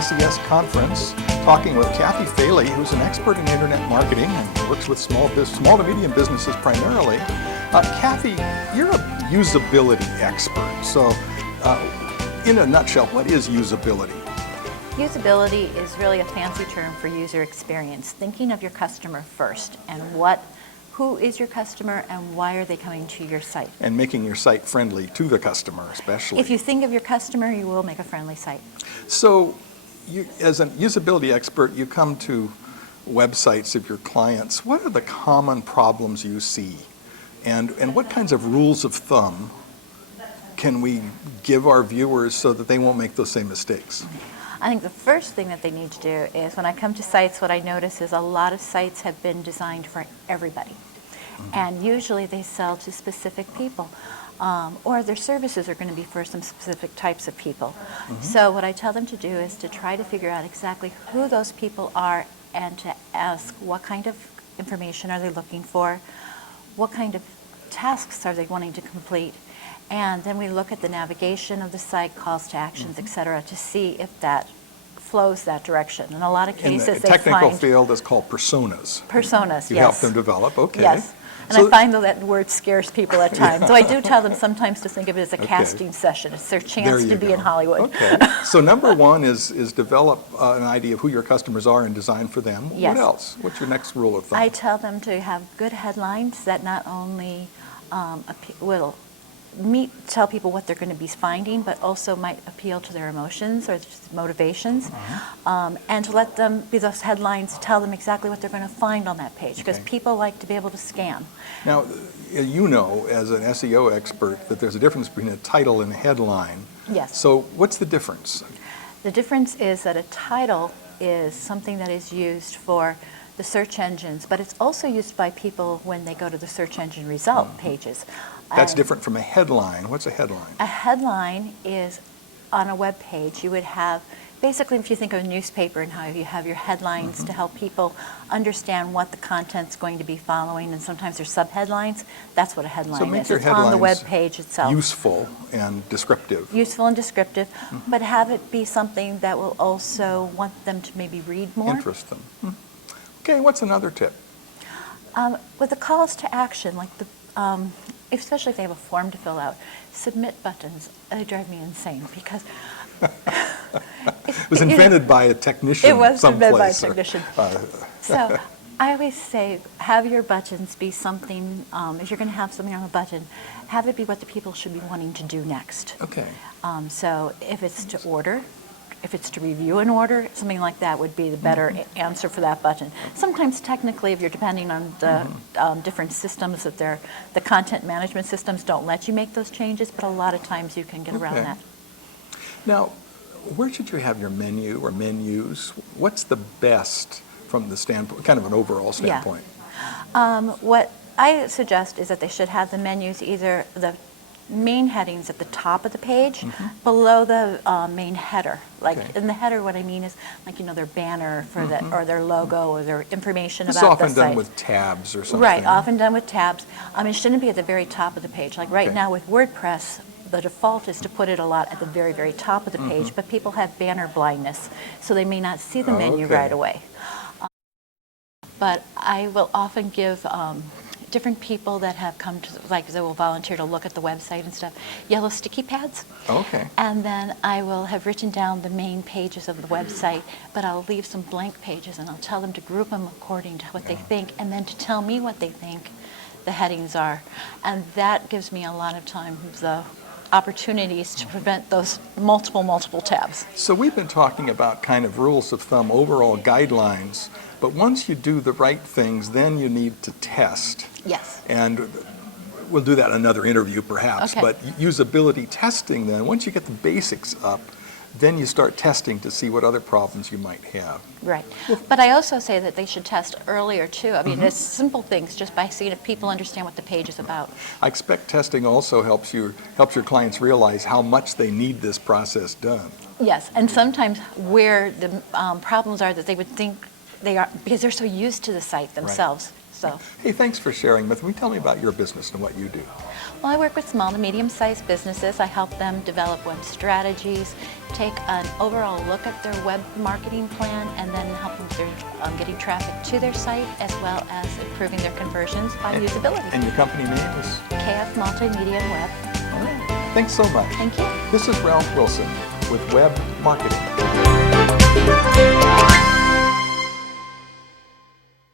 SES Conference, talking with Kathy Fealy, who's an expert in internet marketing and works with small to medium businesses primarily. Kathy, you're a usability expert. So, in a nutshell, what is usability? Usability is really a fancy term for user experience, thinking of your customer first and who is your customer and why are they coming to your site. And making your site friendly to the customer especially. If you think of your customer, you will make a friendly site. So, you, as a usability expert, you come to websites of your clients. What are the common problems you see? And what kinds of rules of thumb can we give our viewers so that they won't make those same mistakes? I think the first thing that they need to do is, when I come to sites, what I notice is a lot of sites have been designed for everybody. And usually they sell to specific people, or their services are going to be for some specific types of people. So what I tell them to do is to try to figure out exactly who those people are and to ask what kind of information are they looking for, what kind of tasks are they wanting to complete, and then we look at the navigation of the site, calls to actions, etc., to see if that flows that direction. In a lot of cases, in the technical field, it's called personas. Personas, you yes. help them develop, okay. Yes. And so, I find that word scares people at times. So I do tell them sometimes to think of it as a casting session. It's their chance to be in Hollywood. Okay. So number one is develop an idea of who your customers are and design for them. Yes. What else? What's your next rule of thumb? I tell them to have good headlines that not only will tell people what they're going to be finding, but also might appeal to their emotions or motivations, and to let them be those headlines, tell them exactly what they're going to find on that page, because people like to be able to scan. Now, you know, as an SEO expert, that there's a difference between a title and a headline. Yes. So what's the difference? The difference is that a title is something that is used for the search engines, but it's also used by people when they go to the search engine result pages. That's different from a headline. What's a headline? A headline is, on a web page, you would have, basically if you think of a newspaper and how you have your headlines to help people understand what the content's going to be following, and sometimes there's subheadlines, that's what a headline is. It's on the web page itself. Useful and descriptive. Useful and descriptive, but have it be something that will also want them to maybe read more. Interest them. Okay, what's another tip? With the calls to action, like especially if they have a form to fill out, submit buttons, they drive me insane because it was invented by a technician. It was invented by a someplace. technician. So I always say, have your buttons be something, if you're going to have something on a button, have it be what the people should be wanting to do next. Okay. So if it's to order, if it's to review an order, something like that would be the better answer for that button. Sometimes technically, if you're depending on the different systems, that the content management systems don't let you make those changes, but a lot of times you can get around that. Now, where should you have your menu or menus? What's the best from the standpoint, kind of an overall standpoint? What I suggest is that they should have the menus, either the main headings at the top of the page, below the main header. Like in the header, what I mean is, like, you know, their banner for or their logo or their information about the site. It's often done with tabs or something. Right, often done with tabs. It shouldn't be at the very top of the page. Like right now with WordPress, the default is to put it a lot at the very, very top of the page, but people have banner blindness, so they may not see the menu right away. But I will often give different people that have come to, like, they will volunteer to look at the website and stuff, yellow sticky pads. Okay. And then I will have written down the main pages of the website, but I'll leave some blank pages and I'll tell them to group them according to what they think, and then to tell me what they think the headings are. And that gives me a lot of time, the opportunities to prevent those multiple tabs. So we've been talking about kind of rules of thumb, overall guidelines, but once you do the right things, then you need to test. Yes. And we'll do that in another interview perhaps, but usability testing then, once you get the basics up, then you start testing to see what other problems you might have. Right. But I also say that they should test earlier too. I mean, it's simple things, just by seeing if people understand what the page is about. I expect testing also helps your clients realize how much they need this process done. Yes, and sometimes where the problems are that they would think they are, because they're so used to the site themselves. So. Hey, thanks for sharing with me. Tell me about your business and what you do. Well, I work with small to medium-sized businesses. I help them develop web strategies, take an overall look at their web marketing plan, and then help them with their, getting traffic to their site, as well as improving their conversions by usability. And your company name is? KF Multimedia Web. All right. Thanks so much. Thank you. This is Ralph Wilson with Web Marketing.